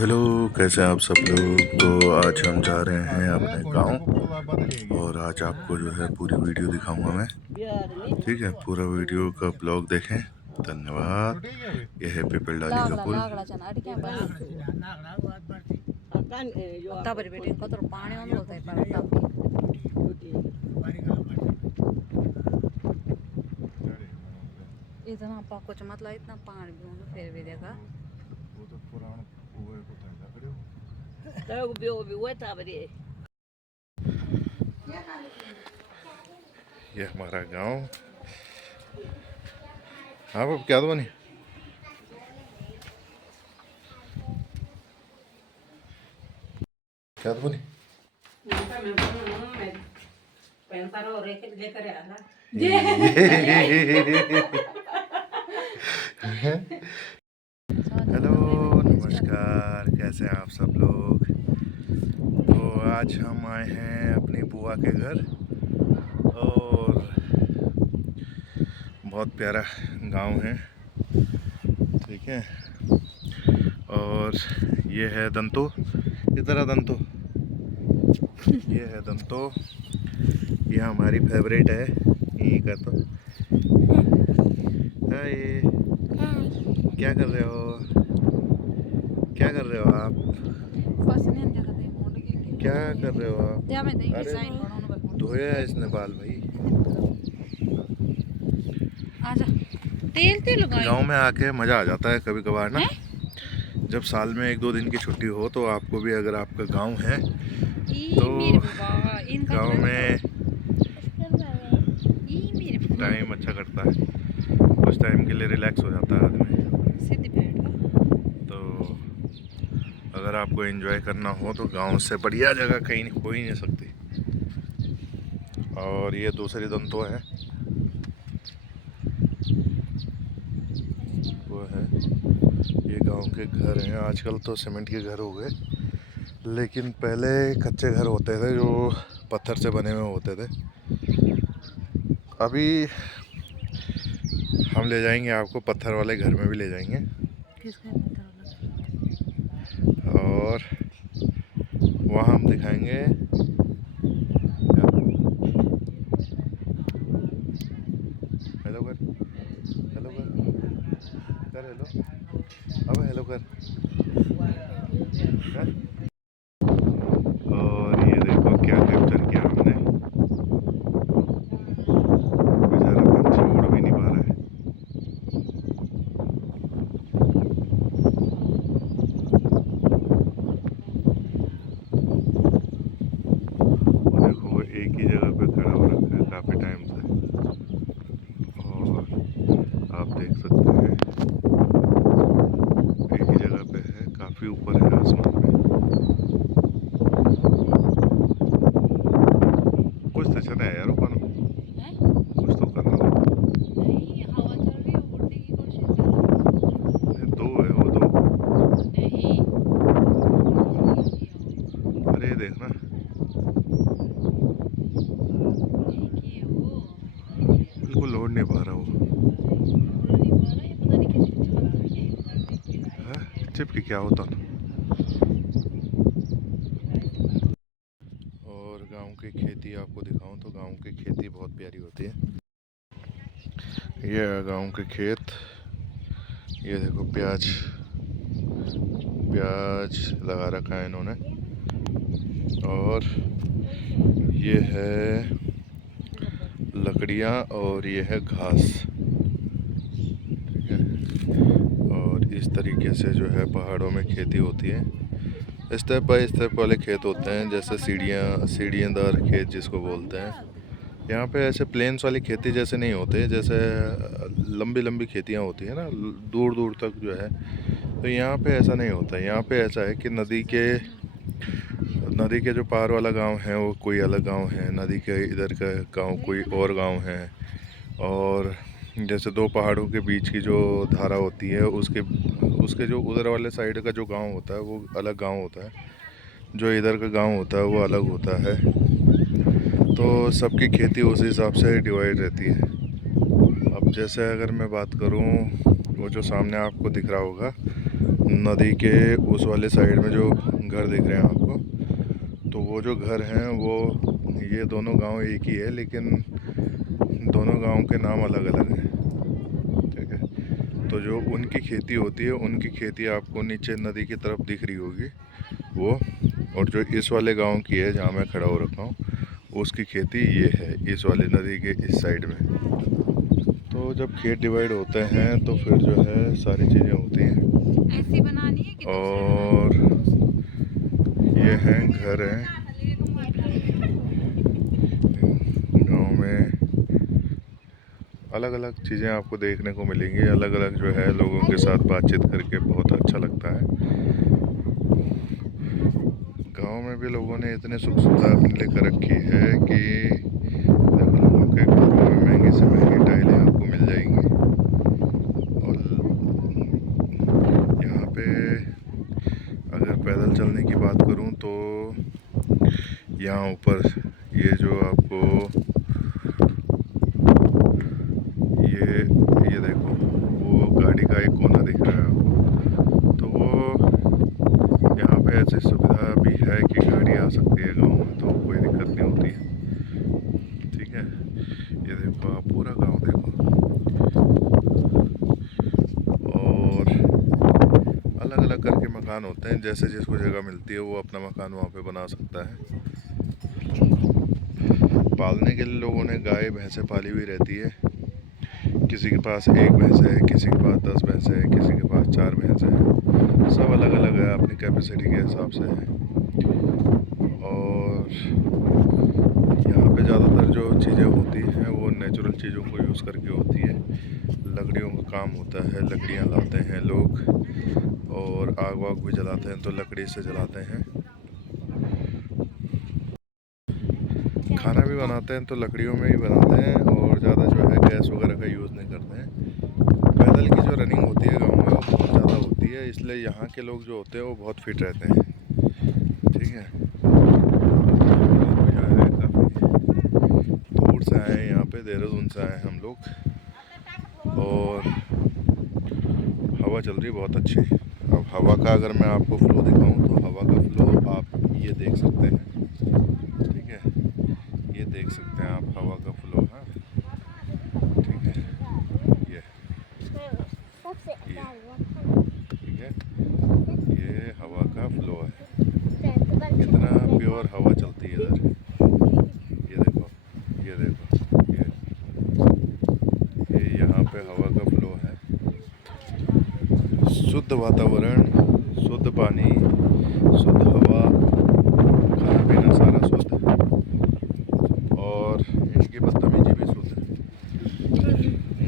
Hello, कैसे हैं आप सब लोग। तो आज हम जा रहे हैं अपने गांव और आज आपको जो है पूरी वीडियो दिखाऊंगा मैं। ठीक है, पूरा वीडियो का ब्लॉग देखें। धन्यवाद। यह है पिपलडाली का पुल। इतना कुछ मतलब इतना पानी भी होना फिर भी देखा वो तो पुराना वो है, कुछ ऐसा करे हो। तो भी वो था बड़ी ये हमारा गांव। हाँ बाब, क्या तो बनी क्या तो बनी हेलो, नमस्कार, कैसे हैं आप सब लोग। तो आज हम आए हैं अपनी बुआ के घर और बहुत प्यारा गांव है। ठीक है, और ये है दंतो। इधर आ दंतो। ये है दंतो। ये हमारी फेवरेट है। यही का तो हाय। क्या कर रहे हो? क्या कर रहे हो आप? क्या कर रहे हो आप? अरे धोया है इसने बाल भाई। आजा तेल तेल गांव में आके मज़ा आ जाता है कभी कभार ना। जब साल में 1-2 दिन की छुट्टी हो तो आपको भी, अगर आपका गांव है तो गांव में टाइम अच्छा कटता है। कुछ टाइम के लिए रिलैक्स हो जाता है आदमी। तो अगर आपको एंजॉय करना हो तो गांव से बढ़िया जगह कहीं हो ही नहीं सकती। और ये दूसरी दंतो है, वो है। ये गांव के घर हैं। आजकल तो सीमेंट के घर हो गए, लेकिन पहले कच्चे घर होते थे जो पत्थर से बने हुए होते थे। अभी हम ले जाएंगे आपको पत्थर वाले घर में भी ले जाएंगे। और वहाँ हम दिखाएंगे। हेलो कर, हेलो कर, कर हेलो। अब हेलो कर। और ये देखो क्या कैप्चर किया हमने। बेचारा पंछी उड़ भी नहीं पा रहा है। वो देखो, वो एक ही जगह पे खड़ा हो रखा है काफ़ी टाइम से। और आप देख सकते हैं एक ही जगह पे है, काफ़ी ऊपर है आसमान में। कुछ तो चला है यार ऊपर, कुछ तो करना था। नहीं, दो है वो दो। अरे देखना, बिल्कुल लोड नहीं पा रहा वो है। चिपकी क्या होता था। और गांव की खेती आपको दिखाऊं तो गांव की खेती बहुत प्यारी होती है। ये है गांव के खेत। ये देखो प्याज, प्याज लगा रखा है इन्होंने। और ये है लकड़ियाँ और ये है घास। ठीक है, और इस तरीके से जो है पहाड़ों में खेती होती है। स्टेप बाय स्टेप वाले खेत होते हैं, जैसे सीढ़ियाँदार खेत जिसको बोलते हैं। यहाँ पे ऐसे प्लेन्स वाली खेती जैसे नहीं होते, जैसे लंबी लंबी खेतियाँ होती है ना, दूर दूर तक जो है। तो यहाँ पे ऐसा नहीं होता। यहाँ पे ऐसा है कि नदी के जो पार वाला गांव है वो कोई अलग गांव है, नदी के इधर का गांव कोई और गांव है। और जैसे दो पहाड़ों के बीच की जो धारा होती है, उसके उसके जो उधर वाले साइड का जो गांव होता है वो अलग गांव होता है, जो इधर का गांव होता है वो अलग होता है। तो सबकी खेती उस हिसाब से डिवाइड रहती है। अब जैसे अगर मैं बात करूं, वो जो सामने आपको दिख रहा होगा नदी के उस वाले साइड में जो घर दिख रहे हैं आपको, तो वो जो घर हैं वो ये दोनों गांव एक ही है, लेकिन दोनों गांव के नाम अलग अलग हैं। ठीक है, तो जो उनकी खेती होती है, उनकी खेती आपको नीचे नदी की तरफ दिख रही होगी वो, और जो इस वाले गांव की है जहां मैं खड़ा हो रखा हूँ, उसकी खेती ये है इस वाले नदी के इस साइड में। तो जब खेत डिवाइड होते हैं तो फिर जो है सारी चीज़ें होती हैं। ऐसी बनानी है कि और ये हैं घर हैं गांव में। अलग अलग चीज़ें आपको देखने को मिलेंगी, अलग अलग जो है लोगों के साथ बातचीत करके बहुत अच्छा लगता है। गांव में भी लोगों ने इतनी सुख सुविधा अपने लिए कर रखी है कि देखो, लोगों के घरों में महंगी से महंगी टाइलें आपको मिल जाएंगी। और यहाँ पे अगर पैदल चलने की बात करूँ तो यहाँ ऊपर ये जो आपको ये देखो, वो गाड़ी का एक कोना दिख रहा है आपको, तो वो यहाँ पे ऐसी सुविधा भी है कि गाड़ी आ सकती है गांव में, तो कोई दिक्कत नहीं होती है। ठीक है, ये देखो आप पूरा गांव देखो, और अलग अलग करके मकान होते हैं, जैसे जिसको जगह मिलती है वो अपना मकान वहाँ पे बना सकता है। पालने के लिए लोगों ने गाय भैंसें पाली हुई रहती है। किसी के पास एक भैंस है, किसी के पास 10 भैंस है, किसी के पास 4 भैंस है, सब अलग अलग है, अपनी कैपेसिटी के हिसाब से है। और यहाँ पे ज़्यादातर जो चीज़ें होती हैं वो नेचुरल चीज़ों को यूज़ करके होती है। लकड़ियों का काम होता है, लकड़ियाँ लाते हैं लोग, और आग वाग भी जलाते हैं तो लकड़ी से जलाते हैं। खाना भी बनाते हैं तो लकड़ियों में ही बनाते हैं, और ज़्यादा जो है गैस वगैरह का यूज़ नहीं करते हैं। पैदल की जो रनिंग होती है गांव में वो बहुत ज़्यादा होती है, इसलिए यहाँ के लोग जो होते हैं वो बहुत फिट रहते हैं। ठीक है, जो है काफ़ी दूर से आए हैं, यहाँ पे देहरादून से आए हैं हम लोग, और हवा चल रही बहुत अच्छी। अब हवा का अगर मैं आपको फ्लो दिखाऊं तो हवा का फ्लो आप ये देख सकते हैं। ठीक है, ये देख सकते हैं आप हवा का फ्लो। हाँ, ठीक है, ये ठीक है, ये हवा का फ्लो है, कितना प्योर हवा चलती है इधर। ये देखो, ये देखो, ये यहाँ पे हवा का फ्लो है। शुद्ध वातावरण, शुद्ध पानी, शुद्ध हवा, खाना पीना सारा शुद्ध, और इनकी बदतमीजी भी शुद्ध है।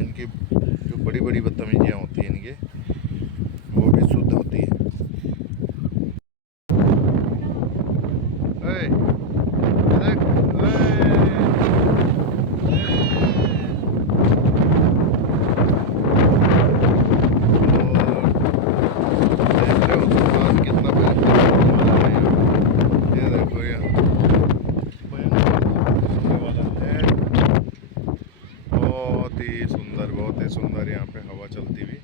इनकी जो बड़ी बड़ी बदतमीजियाँ होती हैं इनके, वो भी शुद्ध होती है। ओए, देख, ओए। बहुत ही सुंदर यहाँ पे हवा चलती हुई।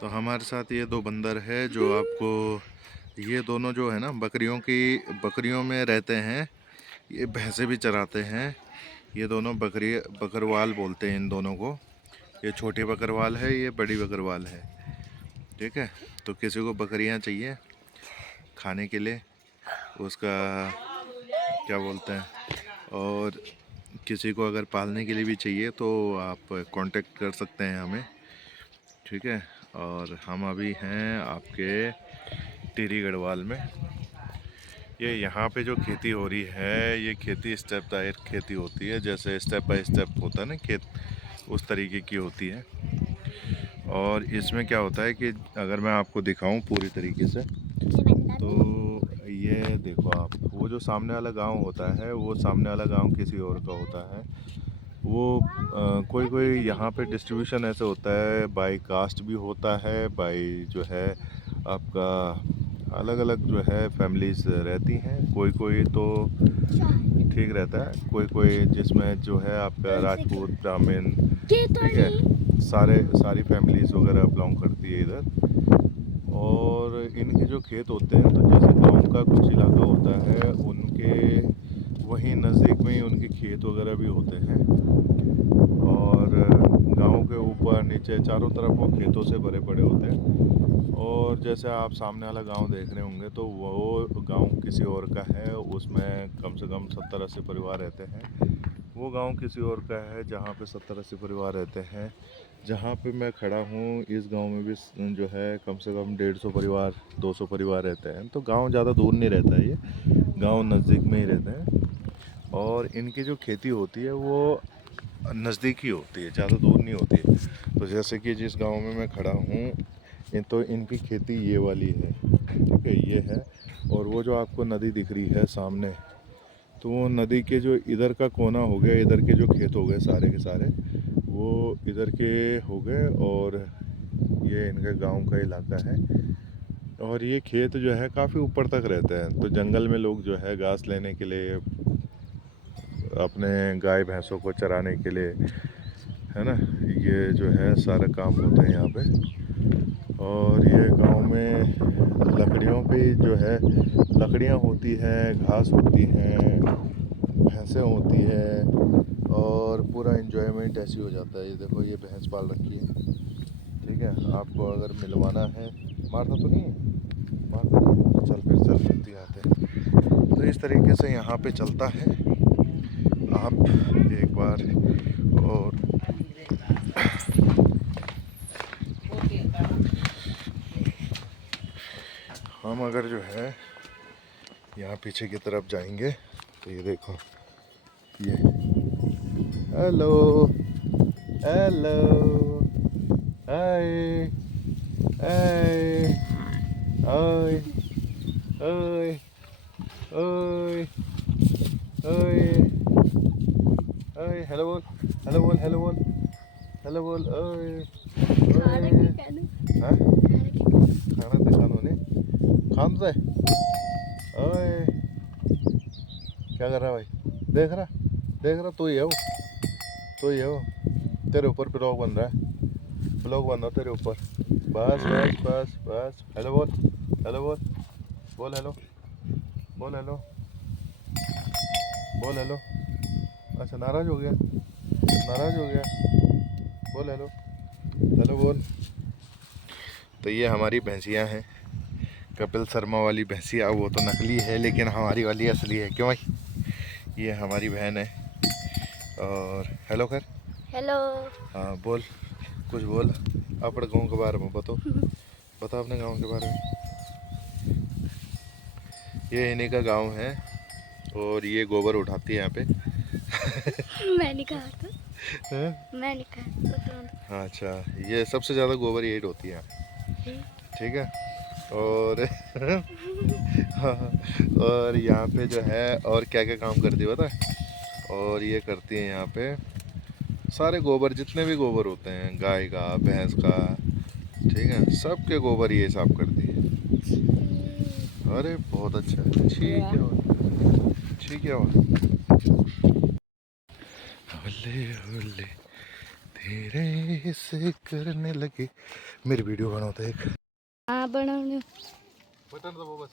तो हमारे साथ ये दो बंदर है जो आपको, ये दोनों जो है ना बकरियों में रहते हैं, ये भैंसे भी चराते हैं। ये दोनों बकरवाल बोलते हैं इन दोनों को। ये छोटी बकरवाल है, ये बड़ी बकरवाल है। ठीक है, तो किसी को बकरियां चाहिए खाने के लिए, उसका क्या बोलते हैं, और किसी को अगर पालने के लिए भी चाहिए तो आप कांटेक्ट कर सकते हैं हमें। ठीक है, और हम अभी हैं आपके टिहरी गढ़वाल में। ये यहाँ पे जो खेती हो रही है, ये खेती स्टेप बाय खेती होती है, जैसे स्टेप बाय स्टेप होता है ना खेत, उस तरीके की होती है। और इसमें क्या होता है कि अगर मैं आपको दिखाऊं पूरी तरीके से, तो ये देखो आप, वो जो सामने वाला गांव होता है, वो सामने वाला गांव किसी और का होता है। वो कोई कोई यहाँ पे डिस्ट्रीब्यूशन ऐसे होता है, बाय कास्ट भी होता है, बाय जो है आपका अलग अलग जो है फैमिलीज रहती हैं। कोई कोई तो ठीक रहता है, कोई कोई जिसमें जो है आपका राजपूत, ब्राह्मण, ठीक है, सारी फैमिलीज वगैरह बिलोंग करती है इधर। और इनके जो खेत होते हैं, तो जैसे गांव का कुछ इलाका होता है, उनके वहीं नज़दीक में ही उनके खेत वगैरह भी होते हैं। और गांव के ऊपर नीचे चारों तरफ वो खेतों से भरे पड़े होते हैं। और जैसे आप सामने वाला गांव देख रहे होंगे, तो वो गांव किसी और का है, उसमें कम से कम 70-80 परिवार रहते हैं। वो गांव किसी और का है जहाँ पे 70-80 परिवार रहते हैं। जहाँ पे मैं खड़ा हूँ, इस गांव में भी जो है कम से कम 150 परिवार, 200 परिवार रहते हैं। तो गांव ज़्यादा दूर नहीं रहता है, ये गांव नज़दीक में ही रहते हैं। और इनकी जो खेती होती है वो नज़दीक ही होती है, ज़्यादा दूर नहीं होती है। तो जैसे कि जिस गांव में मैं खड़ा हूँ, तो इनकी खेती ये वाली है, ठीक है, ये है। और वो जो आपको नदी दिख रही है सामने, तो वो नदी के जो इधर का कोना हो गया, इधर के जो खेत हो गए सारे के सारे, वो इधर के हो गए। और ये इनके गांव का इलाका है। और ये खेत जो है काफ़ी ऊपर तक रहते हैं। तो जंगल में लोग जो है घास लेने के लिए, अपने गाय भैंसों को चराने के लिए, है ना, ये जो है सारा काम होता है यहाँ पे। और ये गांव में लकड़ियों पे जो है, लकड़ियाँ होती हैं, घास होती हैं, भैंसें होती हैं। और पूरा एंजॉयमेंट ऐसे हो जाता है। ये देखो, ये भैंस पाल रखी है, ठीक है। आपको अगर मिलवाना है, मारता तो नहीं है, मारता नहीं है, चल फिर चल मिलती आते हैं। तो इस तरीके से यहाँ पे चलता है। आप एक बार और हम अगर जो है यहाँ पीछे की तरफ जाएंगे, तो ये देखो, ये हेलो हेलो हाय हाय हाय हाय हाय हाय हाय, हेलो बोल, हेलो बोल, हेलो बोल, हेलो बोल, ओए खाना ओए। की खाना हाँ, खाना की खाना तो खानो नहीं, खान दे। ओए, क्या कर रहा है भाई? देख रहा, देख रहा, तू ही है वो, तू ही है वो। तेरे ऊपर ब्लॉग बन रहा है, ब्लॉग बन रहा तेरे ऊपर। बस बस बस बस, हेलो बोल, हेलो बोल, बोल हेलो, बोल हेलो, बोल हेलो। अच्छा, नाराज हो गया, नाराज हो गया, बोल हेलो, हेलो बोल। तो ये हमारी भैंसियाँ हैं, कपिल शर्मा वाली भैंसिया। वो तो नकली है, लेकिन हमारी वाली असली है, क्यों भाई? ये हमारी बहन है। और हेलो कर, हेलो हाँ बोल, कुछ बोल अपने गाँव के बारे में, बताओ, बता अपने गाँव के बारे में। ये इन्हीं का गांव है। और ये गोबर उठाती है यहाँ पे। मैंने कहा था, हैं? मैंने कहा था। हाँ अच्छा, ये सबसे ज़्यादा गोबर यही होती है, ठीक है। और हाँ, और यहाँ पे जो है और क्या क्या काम करती है पता है? और ये करती है यहाँ पे सारे गोबर, जितने भी गोबर होते हैं, गाय का, भैंस का, ठीक है, सबके गोबर ये साफ करती है। अरे बहुत अच्छा है, ठीक है, ठीक है। होले होले तेरे से करने लगे। मेरी वीडियो बनाते एक। हाँ बनाऊंगी। बटन दबो बस।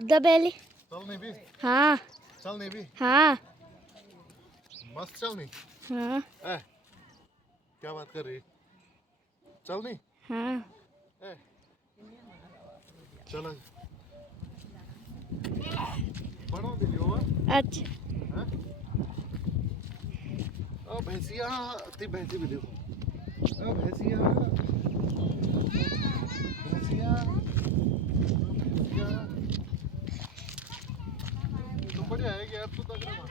दबेली। चल नहीं भी, हाँ चल नहीं भी, हाँ मस्त चल नहीं। हाँ ए, क्या बात कर रही? चल नहीं। हाँ। ए, चल बनो वीडियो। अच्छा हाँ, ओ भैंसिया, ती भैंसी वीडियो, ओ भैंसिया, भैंसिया, भैंसिया। तो बढ़िया है कि यार, तू तक रहा।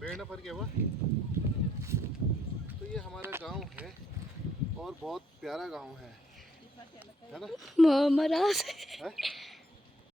पेड़ न फर गया हुआ। तो ये हमारा गांव है और बहुत प्यारा गांव है। है ना? मरा से है?